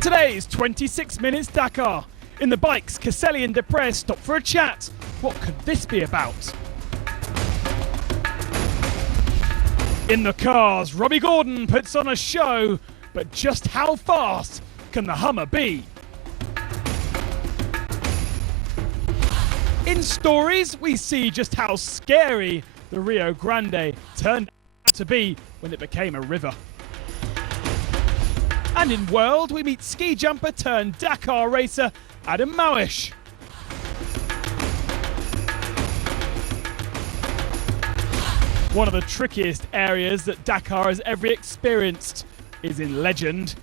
In today's 26 minutes Dakar, in the bikes, Caselli and Deprez stop for a chat. What could this be about? In the cars, Robbie Gordon puts on a show, but just how fast can the Hummer be? In stories, we see just how scary the Rio Grande turned out to be when it became a river. And in World, we meet ski jumper turned Dakar racer Adam Mawish. One of the trickiest areas that Dakar has ever experienced is in legend.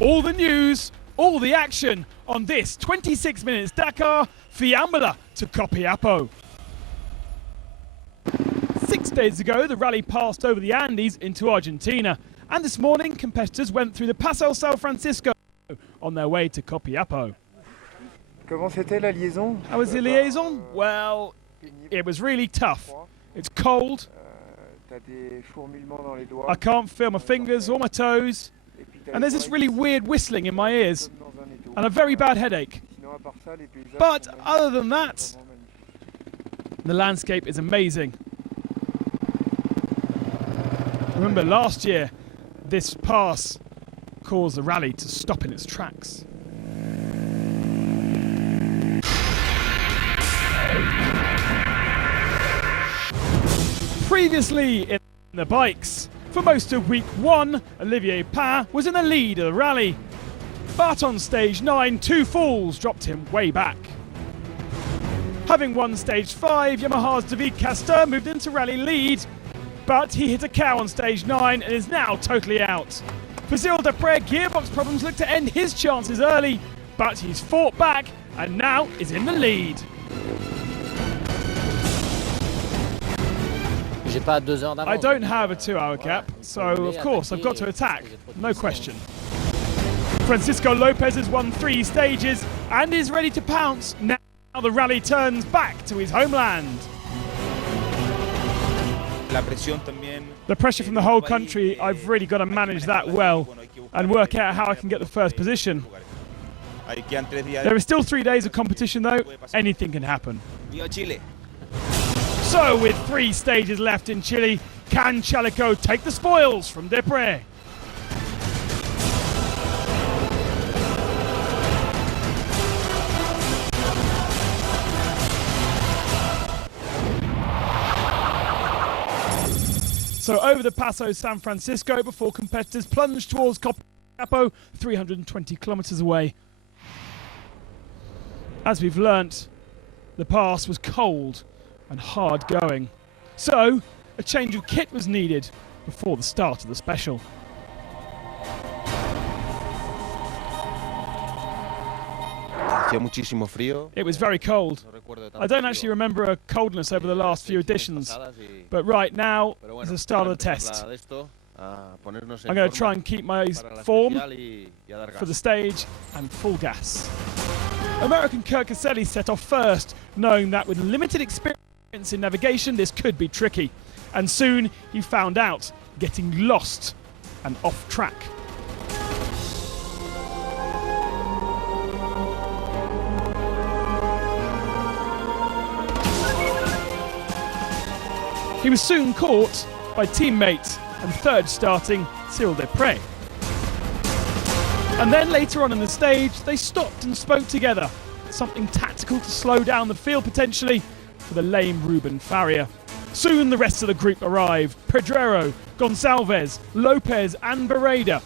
All the news, all the action on this 26 minutes Dakar Fiambula to Copiapo. 6 days ago, the rally passed over the Andes into Argentina, and this morning competitors went through the Paso San Francisco on their way to Copiapo. Comment c'était la liaison? How was the liaison? Well, it was really tough. It's cold. I can't feel my fingers or my toes. And there's this really weird whistling in my ears. And a very bad headache. But other than that, the landscape is amazing. Remember last year, this pass caused the rally to stop in its tracks. Previously in the bikes, for most of week 1, Olivier Pain was in the lead of the rally. But on stage 9, 2 falls dropped him way back. Having won stage 5, Yamaha's David Castor moved into rally lead, but he hit a cow on stage 9 and is now totally out. For Gilles Deprez, gearbox problems look to end his chances early, but he's fought back and now is in the lead. I don't have a 2-hour cap, so of course I've got to attack, no question. Francisco Lopez has won 3 stages and is ready to pounce. Now the rally turns back to his homeland. The pressure from the whole country, I've really got to manage that well and work out how I can get the first position. There are still 3 days of competition though, anything can happen. So with 3 stages left in Chile, can Chaleco take the spoils from Deprez? So over the Paso San Francisco before competitors plunge towards Copiapo, 320 kilometers away. As we've learnt, the pass was cold and hard going. So a change of kit was needed before the start of the special. It was very cold. I don't actually remember a coldness over the last few editions, but right now is the start of the test. I'm going to try and keep my form for the stage and full gas. American Kurt Caselli set off first, knowing that with limited experience in navigation this could be tricky, and soon he found out, getting lost and off track. He was soon caught by teammate and third starting Gilles Deprez. And then later on in the stage, they stopped and spoke together. Something tactical to slow down the field potentially for the lame Ruben Faria. Soon the rest of the group arrived. Pedrero, Gonçalves, Lopez and Barreda.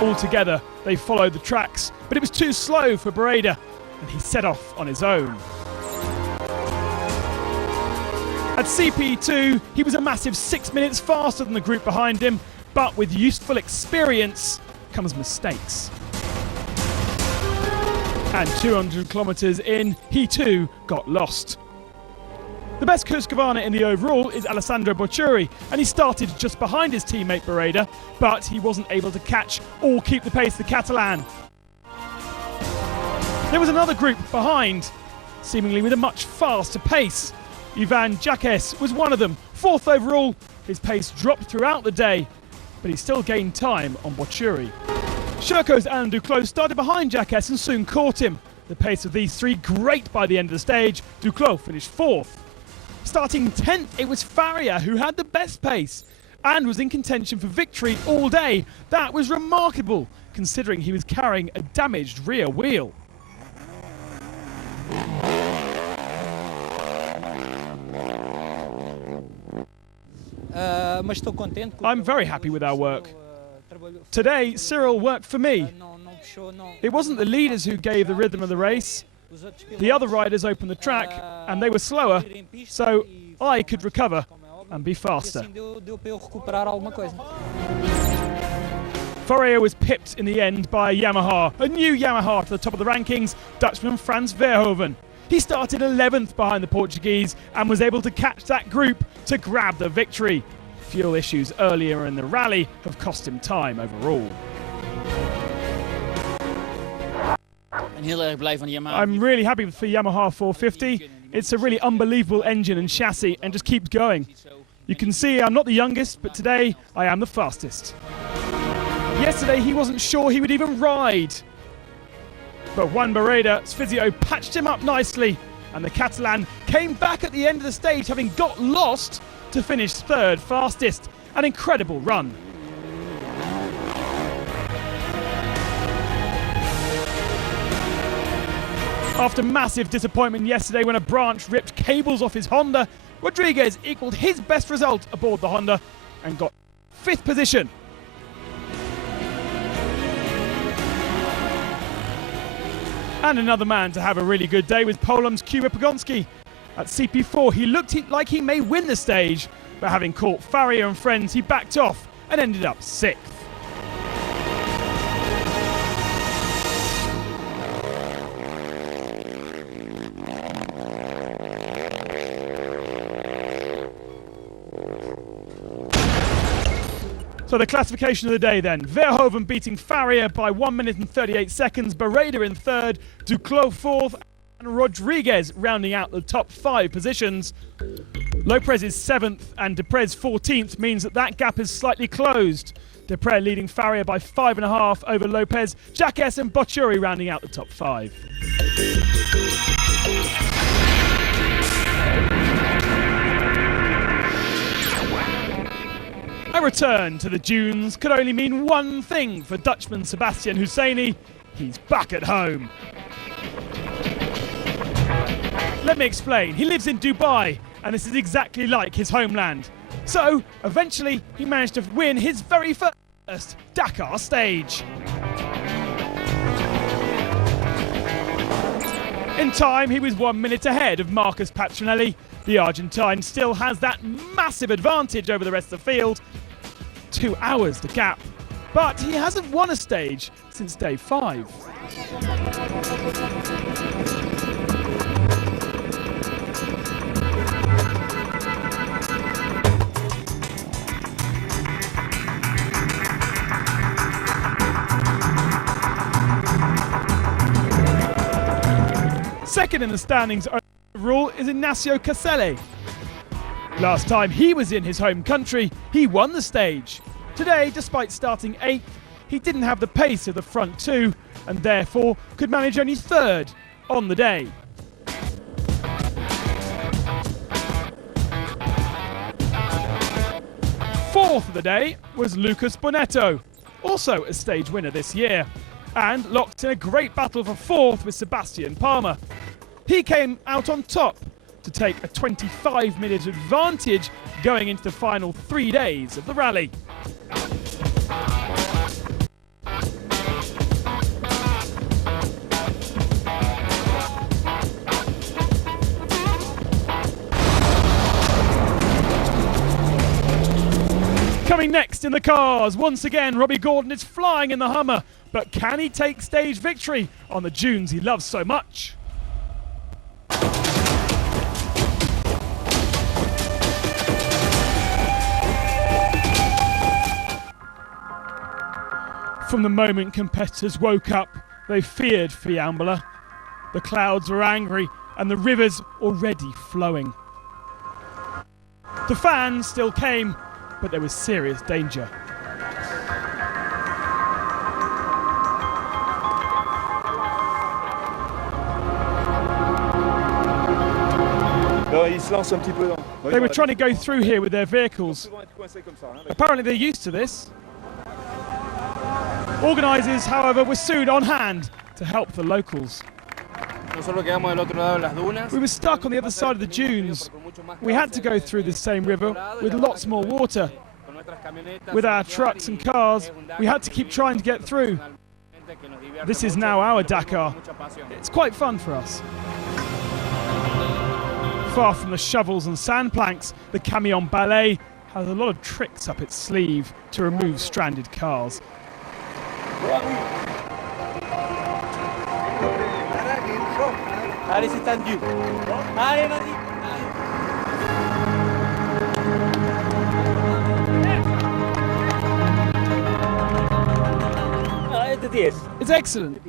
All together, they followed the tracks, but it was too slow for Barreda, and he set off on his own. At CP2, he was a massive 6 minutes faster than the group behind him, but with useful experience comes mistakes. And 200 kilometers in, he too got lost. The best Cusqvarna in the overall is Alessandro Bocciuri, and he started just behind his teammate Barreda, but he wasn't able to catch or keep the pace of the Catalan. There was another group behind, seemingly with a much faster pace. Ivan Jacques was one of them, 4th overall. His pace dropped throughout the day, but he still gained time on Botchuri. Sherco's Alain Duclos started behind Jacques and soon caught him. The pace of these three great by the end of the stage. Duclos finished 4th. Starting 10th, it was Faria who had the best pace and was in contention for victory all day. That was remarkable, considering he was carrying a damaged rear wheel. I'm very happy with our work. Today, Cyril worked for me. It wasn't the leaders who gave the rhythm of the race. The other riders opened the track and they were slower, so I could recover and be faster. Faria was pipped in the end by Yamaha, a new Yamaha to the top of the rankings, Dutchman Frans Verhoeven. He started 11th behind the Portuguese and was able to catch that group to grab the victory. Fuel issues earlier in the rally have cost him time overall. I'm really happy for Yamaha 450. It's a really unbelievable engine and chassis and just keeps going. You can see I'm not the youngest, but today I am the fastest. Yesterday he wasn't sure he would even ride. But Juan Barreda's physio patched him up nicely, and the Catalan came back at the end of the stage having got lost to finish 3rd fastest. An incredible run. After massive disappointment yesterday when a branch ripped cables off his Honda, Rodriguez equalled his best result aboard the Honda and got 5th position. And another man to have a really good day was Poland's Kuba Pogonski. At CP4 he looked like he may win the stage, but having caught Faria and friends he backed off and ended up 6th. So the classification of the day then. Verhoeven beating Faria by 1 minute and 38 seconds. Barreda in 3rd, Duclos 4th, and Rodriguez rounding out the top 5 positions. Lopez is 7th and Deprez 14th means that gap is slightly closed. Deprez leading Faria by 5.5 over Lopez. Jacques and Botchuri rounding out the top 5. A return to the dunes could only mean one thing for Dutchman Sebastian Husseini. He's back at home. Let me explain. He lives in Dubai, and this is exactly like his homeland. So, eventually, he managed to win his very first Dakar stage. In time, he was 1 minute ahead of Marcus Patronelli. The Argentine still has that massive advantage over the rest of the field. 2 hours the gap. But he hasn't won a stage since day 5. Second in the standings overall is Ignacio Caselle. Last time he was in his home country, he won the stage. Today, despite starting 8th, he didn't have the pace of the front 2 and therefore could manage only 3rd on the day. Fourth of the day was Lucas Bonetto, also a stage winner this year, and locked in a great battle for 4th with Sebastian Palmer. He came out on top to take a 25-minute advantage going into the final 3 days of the rally. Coming next in the cars, once again Robbie Gordon is flying in the Hummer, but can he take stage victory on the dunes he loves so much? From the moment competitors woke up, they feared Fiambula. The clouds were angry and the rivers already flowing. The fans still came, but there was serious danger. They were trying to go through here with their vehicles. Apparently they're used to this. Organisers, however, were soon on hand to help the locals. We were stuck on the other side of the dunes. We had to go through the same river with lots more water. With our trucks and cars, we had to keep trying to get through. This is now our Dakar. It's quite fun for us. Far from the shovels and sand planks, the camion ballet has a lot of tricks up its sleeve to remove stranded cars. It's excellent.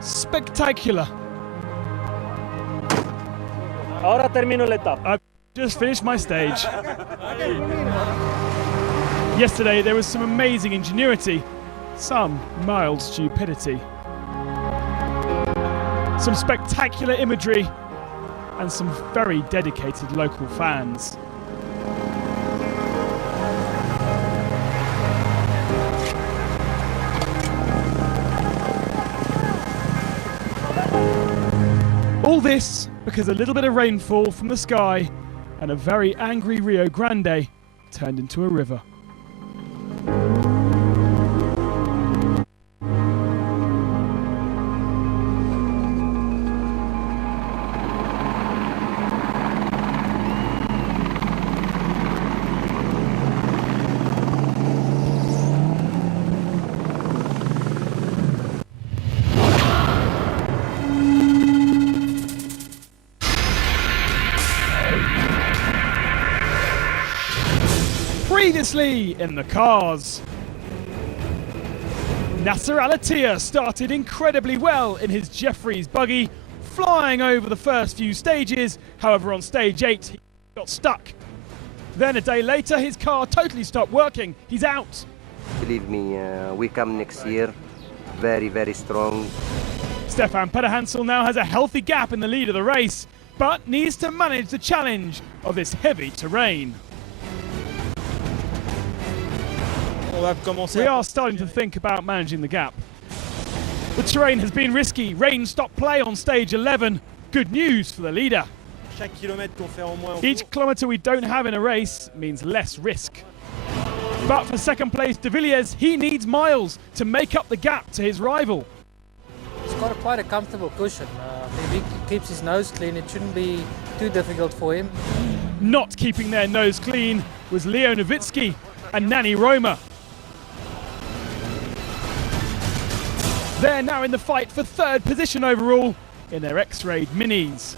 Spectacular. Ahora termino la etapa. I've just finished my stage. Yesterday there was some amazing ingenuity, some mild stupidity, some spectacular imagery, and some very dedicated local fans. All this because a little bit of rainfall from the sky and a very angry Rio Grande turned into a river. Previously in the cars, Nasser Al-Attiyah started incredibly well in his Jeffries buggy, flying over the first few stages. However, on stage 8, he got stuck. Then a day later, his car totally stopped working. He's out. Believe me, we come next year very, very strong. Stefan Pederhansel now has a healthy gap in the lead of the race, but needs to manage the challenge of this heavy terrain. We are starting to think about managing the gap. The terrain has been risky. Rain stopped play on stage 11. Good news for the leader. Each kilometre we don't have in a race means less risk. But for second place De Villiers, he needs miles to make up the gap to his rival. He's got quite a comfortable cushion. If he keeps his nose clean, it shouldn't be too difficult for him. Not keeping their nose clean was Leo Novitsky and Nani Roma. They're now in the fight for third position overall in their X-rayed minis.